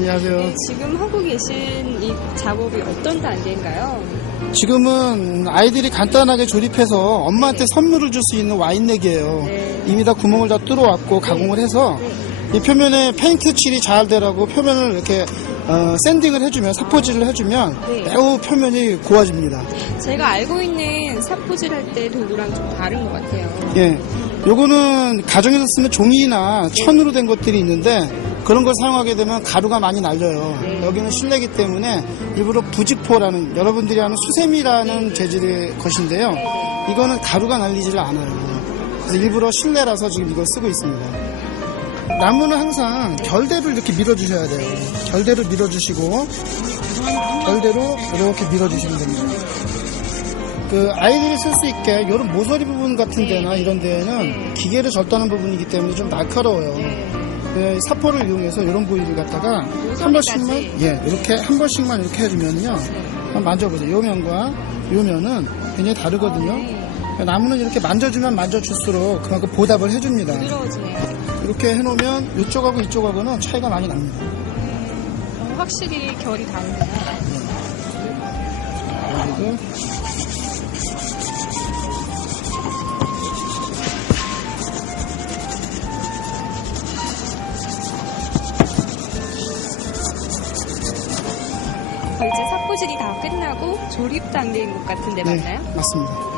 안녕하세요. 네, 지금 하고 계신 이 작업이 어떤 단계인가요? 지금은 아이들이 간단하게 조립해서 엄마한테 선물을 줄 수 있는 와인넥이에요. 네. 이미 다 구멍을 다 뚫어왔고 가공을 해서 이 표면에 페인트 칠이 잘 되라고 표면을 이렇게 샌딩을 해주면, 사포질을 해주면 네. 매우 표면이 고와집니다. 제가 알고 있는 사포질 할 때 도구랑 좀 다른 것 같아요. 예, 요거는 가정에서 쓰면 종이나 천으로 된 것들이 있는데 그런 걸 사용하게 되면 가루가 많이 날려요. 네. 여기는 실내이기 때문에 일부러 부직포라는, 여러분들이 아는 수세미라는 재질의 것인데요. 이거는 가루가 날리지를 않아요. 그래서 일부러 실내라서 지금 이걸 쓰고 있습니다. 나무는 항상 결대로 이렇게 밀어주셔야 돼요. 결대로 밀어주시고 결대로 이렇게 밀어주시면 됩니다. 그 아이들이 쓸 수 있게 이런 모서리 부분 같은 데나 이런 데에는 기계를 절단한 부분이기 때문에 좀 날카로워요. 그 사포를 이용해서 이런 부위를 갖다가 한 번씩만, 이렇게 한 번씩만 이렇게 해주면요. 한번 만져보세요. 요 면과 요 면은 굉장히 다르거든요. 나무는 이렇게 만져주면 만져줄수록 그만큼 보답을 해줍니다. 부드러워지네요. 이렇게 해놓으면 이쪽하고 이쪽하고는 차이가 많이 납니다. 확실히 결이 다르네요. 그리고 이제 사포질이 다 끝나고 조립 단계인 것 같은데 맞나요? 맞습니다.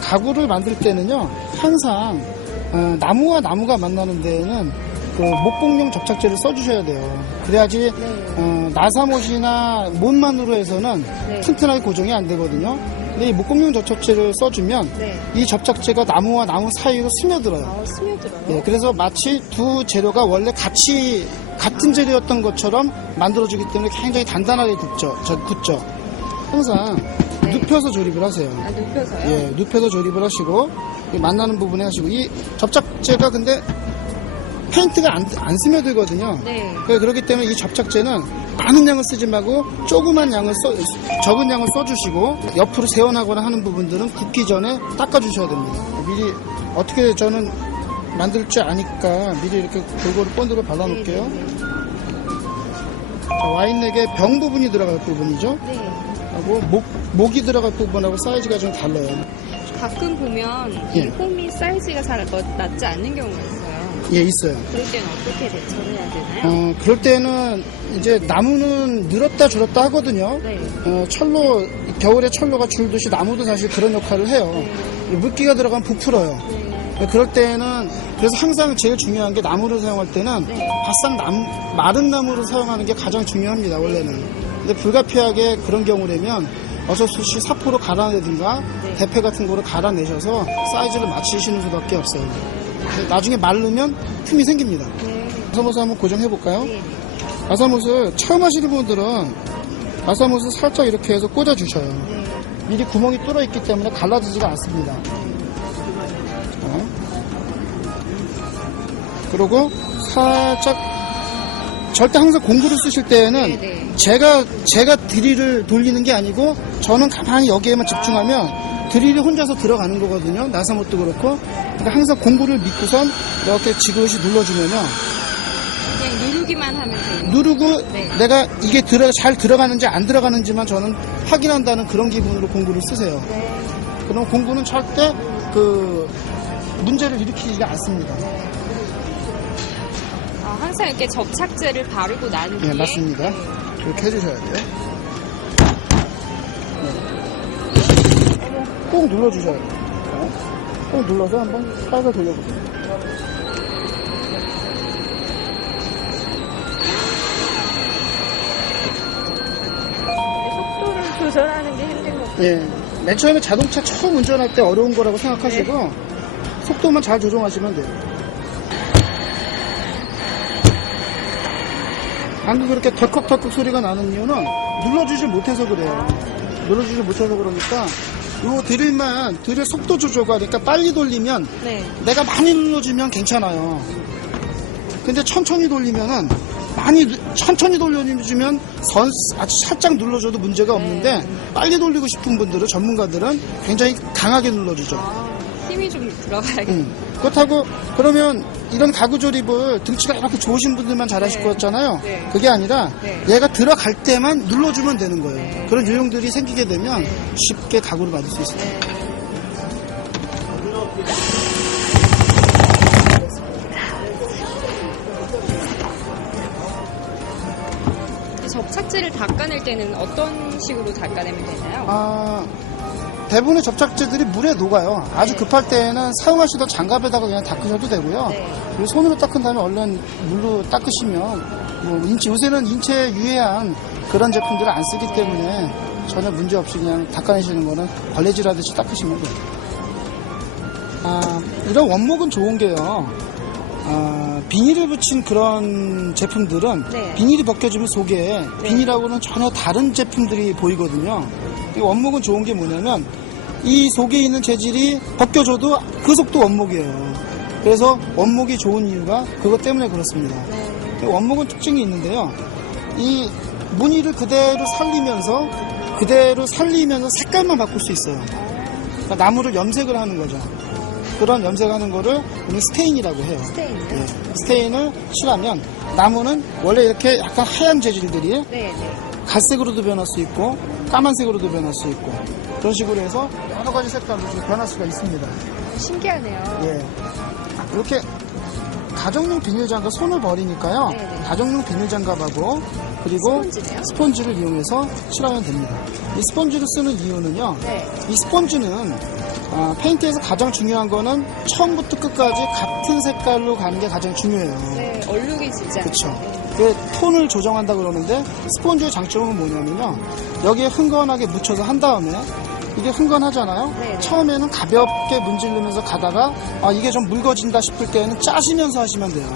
가구를 만들 때는요, 항상 나무와 나무가 만나는 데에는 그 목공용 접착제를 써주셔야 돼요. 그래야지 나사못이나 못만으로 해서는 튼튼하게 고정이 안 되거든요. 근데 이 목공용 접착제를 써주면 이 접착제가 나무와 나무 사이로 스며들어요. 스며들어요? 네, 그래서 마치 두 재료가 원래 같은 재료였던 것처럼 만들어주기 때문에 굉장히 단단하게 굳죠. 항상 눕혀서 조립을 하세요. 아, 눕혀서요? 예, 눕혀서 조립을 하시고 만나는 부분에 하시고, 이 접착제가 근데 페인트가 안 스며들거든요. 네. 그렇기 때문에 이 접착제는 많은 양을 쓰지 말고 조그만 양을 적은 양을 써주시고, 옆으로 세워나거나 하는 부분들은 굽기 전에 닦아주셔야 됩니다. 미리 어떻게 저는 만들 줄 아니까 미리 이렇게 골고루 본드를 발라놓을게요. 자, 와인넥의 병 부분이 들어갈 부분이죠. 네. 하고 목이 들어갈 부분하고 사이즈가 좀 달라요. 가끔 보면 이 홈이 사이즈가 잘 맞지 않는 경우가 있어요. 예, 있어요. 그럴 때는 어떻게 대처를 해야 되나요? 그럴 때는 이제 나무는 늘었다 줄었다 하거든요. 네. 철로, 겨울에 철로가 줄듯이 나무도 사실 그런 역할을 해요. 물기가 들어가면 부풀어요. 그럴 때는, 그래서 항상 제일 중요한 게, 나무를 사용할 때는 바싹 마른 나무를 사용하는 게 가장 중요합니다, 원래는. 근데 불가피하게 그런 경우라면 어쩔 수 없이 사포로 갈아내든가 대패 같은 거로 갈아내셔서 사이즈를 맞추시는 수밖에 없어요. 나중에 마르면 틈이 생깁니다. 아사못을 한번 고정해볼까요? 아사못을 처음 하시는 분들은 아사못을 살짝 이렇게 해서 꽂아주셔요. 미리 구멍이 뚫어 있기 때문에 갈라지지가 않습니다. 그리고 살짝, 절대 항상 공구를 쓰실 때에는 제가 드릴을 돌리는 게 아니고 저는 가만히 여기에만 집중하면 드릴이 혼자서 들어가는 거거든요. 나사못도 그렇고. 그러니까 항상 공구를 믿고선 이렇게 지그시 눌러주면요. 그냥 누르기만 하면 돼요. 누르고 내가 이게 잘 들어가는지 안 들어가는지만 저는 확인한다는 그런 기분으로 공구를 쓰세요. 그럼 공구는 절대 문제를 일으키지 않습니다. 항상 이렇게 접착제를 바르고 난 뒤에. 네, 맞습니다. 이렇게 해주셔야 돼요. 꼭 눌러주셔야 돼요. 꼭 눌러서 한번 살살 돌려보세요. 속도를 조절하는 게 힘든 것 같아요. 예. 맨 처음에 자동차 처음 운전할 때 어려운 거라고 생각하시고 속도만 잘 조정하시면 돼요. 방금 그렇게 덜컥덜컥 소리가 나는 이유는 눌러주질 못해서 그래요. 눌러주질 못해서 그러니까 요 드릴 속도 조절과, 그러니까 빨리 돌리면 내가 많이 눌러주면 괜찮아요. 근데 천천히 돌리면은 천천히 돌려주면 아주 살짝 눌러줘도 문제가 없는데 빨리 돌리고 싶은 분들은, 전문가들은 굉장히 강하게 눌러주죠. 힘이 좀 들어가야겠네요. 그렇다고 그러면 이런 가구 조립을 등치가 이렇게 좋으신 분들만 잘하실 네. 것 같잖아요. 네. 그게 아니라 네. 얘가 들어갈 때만 눌러주면 되는 거예요. 네. 그런 요령들이 생기게 되면 쉽게 가구를 만들 수 있어요. 접착제를 닦아낼 때는 어떤 식으로 닦아내면 되나요? 대부분의 접착제들이 물에 녹아요. 아주 네. 급할 때는 사용하시던 장갑에다가 그냥 닦으셔도 되고요. 네. 그리고 손으로 닦은 다음에 얼른 물로 닦으시면 요새는 인체에 유해한 그런 제품들을 안 쓰기 때문에 전혀 문제 없이 그냥 닦아내시는 거는 걸레질 하듯이 닦으시면 돼요. 이런 원목은 좋은 게요. 비닐을 붙인 그런 제품들은 네. 비닐이 벗겨지면 속에 비닐하고는 전혀 다른 제품들이 보이거든요. 이 원목은 좋은 게 뭐냐면 이 속에 있는 재질이 벗겨져도 그 속도 원목이에요. 그래서 원목이 좋은 이유가 그것 때문에 그렇습니다. 네. 원목은 특징이 있는데요. 이 무늬를 그대로 살리면서 색깔만 바꿀 수 있어요. 그러니까 나무를 염색을 하는 거죠. 그런 염색하는 거를 우리는 스테인이라고 해요. 스테인이요? 예, 스테인을 칠하면 나무는 원래 이렇게 약간 하얀 재질들이 네, 네. 갈색으로도 변할 수 있고 까만색으로도 변할 수 있고 그런 식으로 해서 여러 가지 색깔로 좀 변할 수가 있습니다. 신기하네요. 예. 이렇게 가정용 비닐장갑 손을 버리니까요. 네네. 가정용 비닐장갑하고 그리고 스펀지네요? 스펀지를 이용해서 칠하면 됩니다. 이 스펀지를 쓰는 이유는요. 네. 이 스펀지는 페인트에서 가장 중요한 거는 처음부터 끝까지 같은 색깔로 가는 게 가장 중요해요. 네, 얼룩이 지지 않아요. 그렇죠. 그 톤을 조정한다 그러는데 스펀지의 장점은 뭐냐면요. 여기에 흥건하게 묻혀서 한 다음에 이게 흥건하잖아요. 네. 처음에는 가볍게 문지르면서 가다가 이게 좀 묽어진다 싶을 때는 짜시면서 하시면 돼요.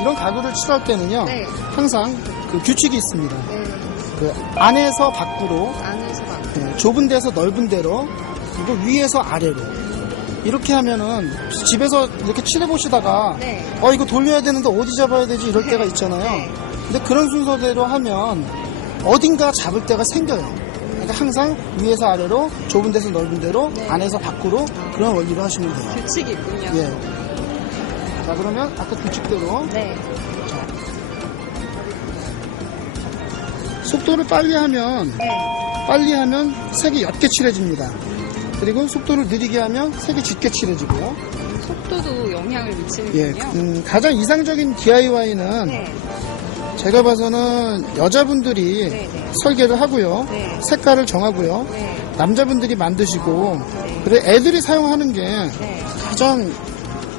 이런 가구를 칠할 때는요. 네. 항상 그 규칙이 있습니다. 네. 그 안에서 밖으로 안에서 막. 좁은 데서 넓은 데로 그리고 위에서 아래로 이렇게 하면은 집에서 이렇게 칠해 보시다가 네. 이거 돌려야 되는데 어디 잡아야 되지 이럴 때가 있잖아요. 네. 근데 그런 순서대로 하면 어딘가 잡을 때가 생겨요. 그러니까 항상 위에서 아래로 좁은 데서 넓은 데로 네. 안에서 밖으로 그런 원리로 하시면 돼요. 규칙이 있군요. 예. 자 그러면 아까 규칙대로 네. 속도를 빨리 하면 색이 옅게 칠해집니다. 그리고 속도를 느리게 하면 색이 짙게 칠해지고요. 속도도 영향을 미치는군요. 예, 가장 이상적인 DIY는 네. 제가 봐서는 여자분들이 네, 네. 설계를 하고요. 네. 색깔을 정하고요. 네. 남자분들이 만드시고 네. 그리고 애들이 사용하는 게 네. 가장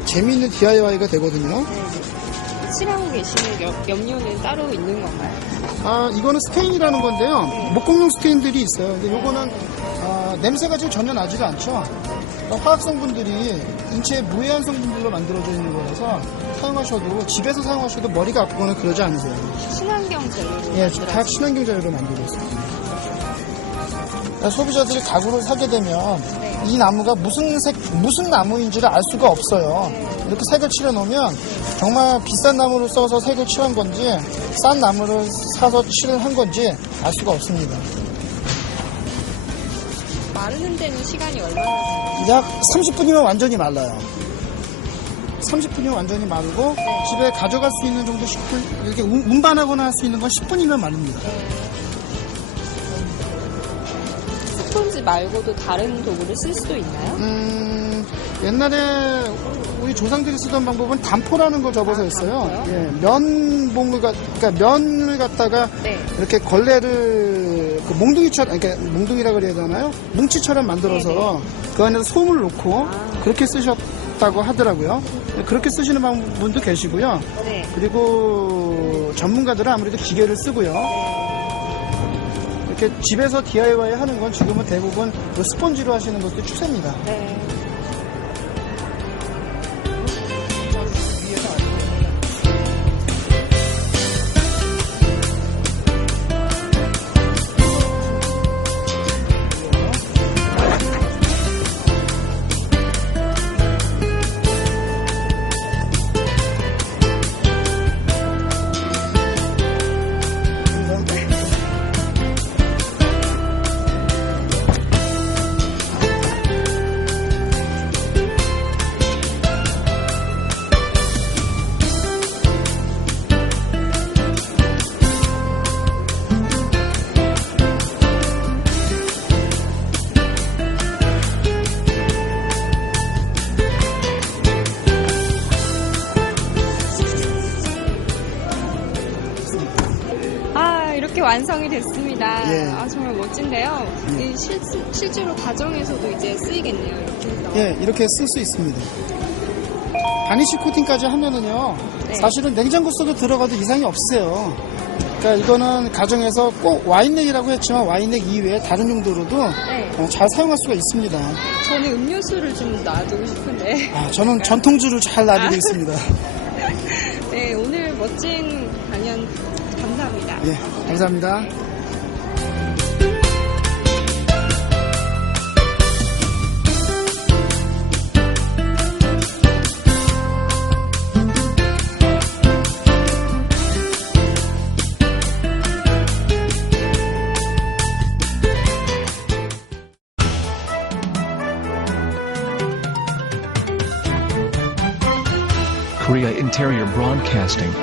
재미있는 DIY가 되거든요. 네. 칠하고 계시는 염료는 따로 있는 건가요? 이거는 스테인이라는 건데요. 목공용 스테인들이 있어요. 근데 요거는 냄새가 지금 전혀 나지가 않죠. 화학 성분들이 인체에 무해한 성분들로 만들어져 있는 거라서 사용하셔도 집에서 사용하셔도 머리가 아프거나 그러지 않으세요. 친환경 재료로 예, 만들어진 다 친환경 재료로 만들고 있습니다. 소비자들이 가구를 사게 되면 이 나무가 무슨 나무인지를 알 수가 없어요. 이렇게 색을 칠해 놓으면 정말 비싼 나무를 써서 색을 칠한 건지 싼 나무를 사서 칠을 한 건지 알 수가 없습니다. 마르는 데는 시간이 얼마나 약 30분이면 완전히 말라요. 30분이면 완전히 마르고 집에 가져갈 수 있는 정도 10분, 이렇게 운반하거나 할 수 있는 건 10분이면 마릅니다. 스펀지 말고도 다른 도구를 쓸 수도 있나요? 옛날에 우리 조상들이 쓰던 방법은 단포라는 걸 접어서 했어요. 단포요? 예, 그러니까 면을 갖다가 네. 이렇게 걸레를 그 몽둥이처럼, 그러니까 몽둥이라 그래야 되나요? 뭉치처럼 만들어서 그 안에서 솜을 놓고 그렇게 쓰셨다고 하더라고요. 그렇게 쓰시는 분도 계시고요. 네. 그리고 전문가들은 아무래도 기계를 쓰고요. 이렇게 집에서 DIY 하는 건 지금은 대부분 그 스펀지로 하시는 것도 추세입니다. 네. 완성이 됐습니다. 예. 아, 정말 멋진데요. 이 실제로 가정에서도 이제 쓰이겠네요. 이렇게 해서. 예, 이렇게 쓸 수 있습니다. 바니쉬 코팅까지 하면은요, 네. 사실은 냉장고 속에 들어가도 이상이 없어요. 그러니까 이거는 가정에서 꼭 와인넥이라고 했지만 와인넥 이외에 다른 용도로도 네. 잘 사용할 수가 있습니다. 저는 음료수를 좀 놔두고 싶은데. 저는 전통주를 잘 놔두고 있습니다. 네, 오늘 멋진 강연 감사합니다. 예, 감사합니다. Korea Interior Broadcasting.